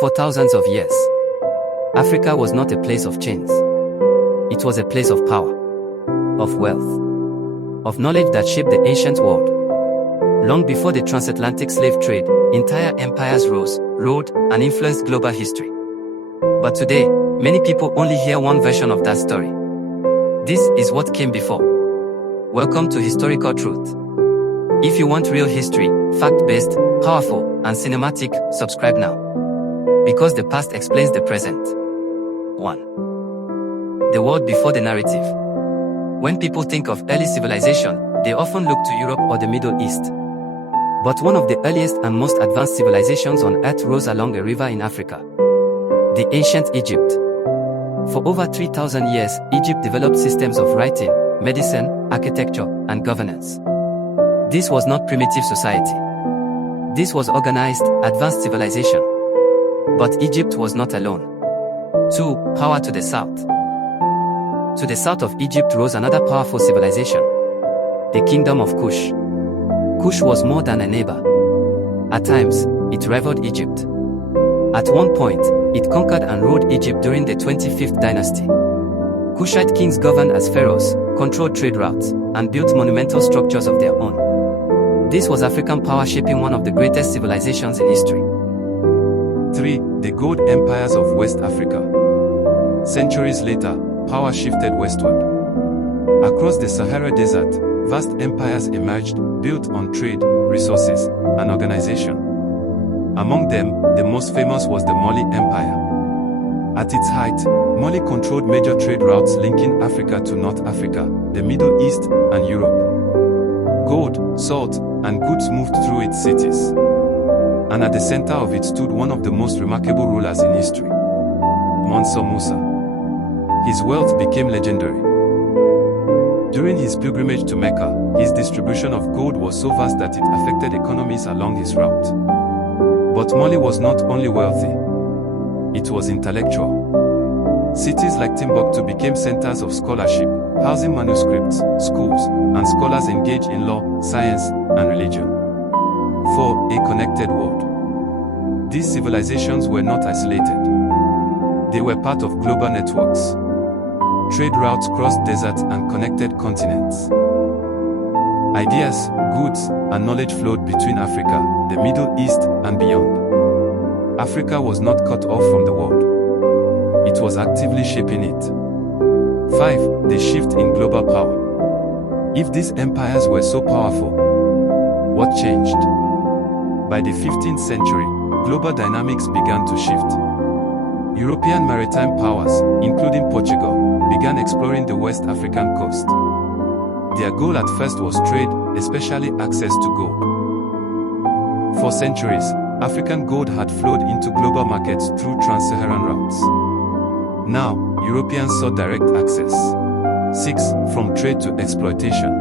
For thousands of years, Africa was not a place of chains. It was a place of power, of wealth, of knowledge that shaped the ancient world. Long before the transatlantic slave trade, entire empires rose, ruled, and influenced global history. But today, many people only hear one version of that story. This is what came before. Welcome to Historical Truth. If you want real history, fact-based, powerful, and cinematic, subscribe now. Because the past explains the present. 1. The world before the narrative. When people think of early civilization, they often look to Europe or the Middle East. But one of the earliest and most advanced civilizations on Earth rose along a river in Africa. The ancient Egypt. For over 3,000 years, Egypt developed systems of writing, medicine, architecture, and governance. This was not primitive society. This was organized, advanced civilization. But Egypt was not alone. 2. Power to the south. To the south of Egypt rose another powerful civilization, the Kingdom of Kush. Kush was more than a neighbor. At times, it rivaled Egypt. At one point, it conquered and ruled Egypt during the 25th dynasty. Kushite kings governed as pharaohs, controlled trade routes, and built monumental structures of their own. This was African power shaping one of the greatest civilizations in history. 3. The gold empires of West Africa. Centuries later, power shifted westward. Across the Sahara Desert, vast empires emerged, built on trade, resources, and organization. Among them, the most famous was the Mali Empire. At its height, Mali controlled major trade routes linking Africa to North Africa, the Middle East, and Europe. Gold, salt, and goods moved through its cities. And at the center of it stood one of the most remarkable rulers in history, Musa. His wealth became legendary. During his pilgrimage to Mecca, his distribution of gold was so vast that it affected economies along his route. But Mali was not only wealthy, it was intellectual. Cities like Timbuktu became centers of scholarship, housing manuscripts, schools, and scholars engaged in law, science, and religion. 4. A connected world. These civilizations were not isolated. They were part of global networks. Trade routes crossed deserts and connected continents. Ideas, goods, and knowledge flowed between Africa, the Middle East, and beyond. Africa was not cut off from the world. It was actively shaping it. 5. The shift in global power. If these empires were so powerful, what changed? By the 15th century, global dynamics began to shift. European maritime powers, including Portugal, began exploring the West African coast. Their goal at first was trade, especially access to gold. For centuries, African gold had flowed into global markets through trans-Saharan routes. Now, Europeans saw direct access. 6. From trade to exploitation.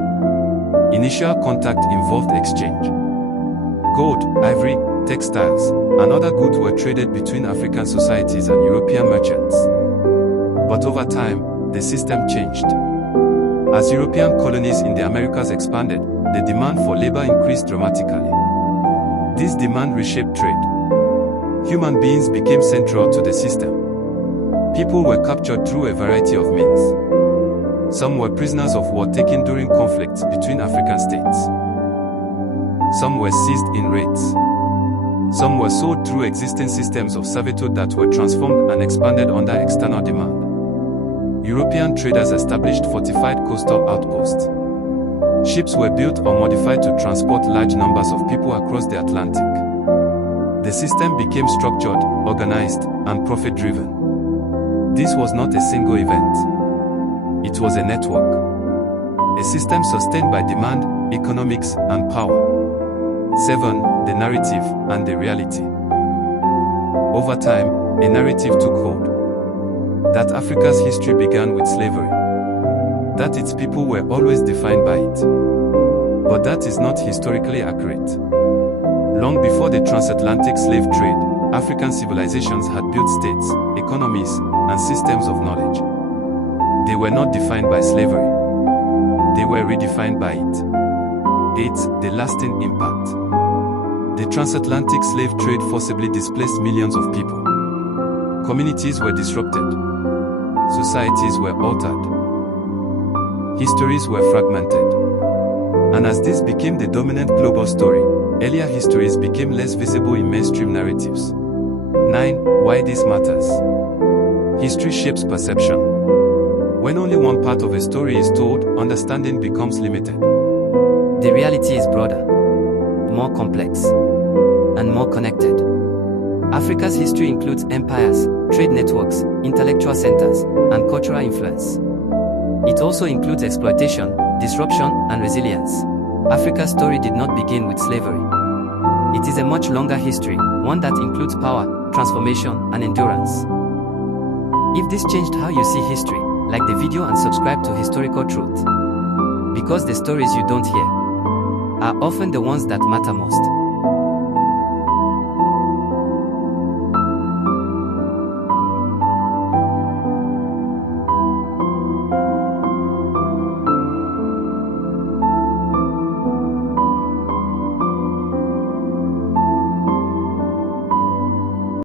Initial contact involved exchange. Gold, ivory, textiles, and other goods were traded between African societies and European merchants. But over time, the system changed. As European colonies in the Americas expanded, the demand for labor increased dramatically. This demand reshaped trade. Human beings became central to the system. People were captured through a variety of means. Some were prisoners of war taken during conflicts between African states. Some were seized in raids. Some were sold through existing systems of servitude that were transformed and expanded under external demand. European traders established fortified coastal outposts. Ships were built or modified to transport large numbers of people across the Atlantic. The system became structured, organized, and profit-driven. This was not a single event. It was a network. A system sustained by demand, economics, and power. 7. The narrative and the reality. Over time, a narrative took hold. That Africa's history began with slavery. That its people were always defined by it. But that is not historically accurate. Long before the transatlantic slave trade, African civilizations had built states, economies, and systems of knowledge. They were not defined by slavery. They were redefined by it. 8. The lasting impact. The transatlantic slave trade forcibly displaced millions of people. Communities were disrupted. Societies were altered. Histories were fragmented. And as this became the dominant global story, earlier histories became less visible in mainstream narratives. 9. Why this matters. History shapes perception. When only one part of a story is told, understanding becomes limited. The reality is broader, more complex, and more connected. Africa's history includes empires, trade networks, intellectual centers, and cultural influence. It also includes exploitation, disruption, and resilience. Africa's story did not begin with slavery. It is a much longer history, one that includes power, transformation, and endurance. If this changed how you see history, like the video and subscribe to Historical Truth. Because the stories you don't hear are often the ones that matter most.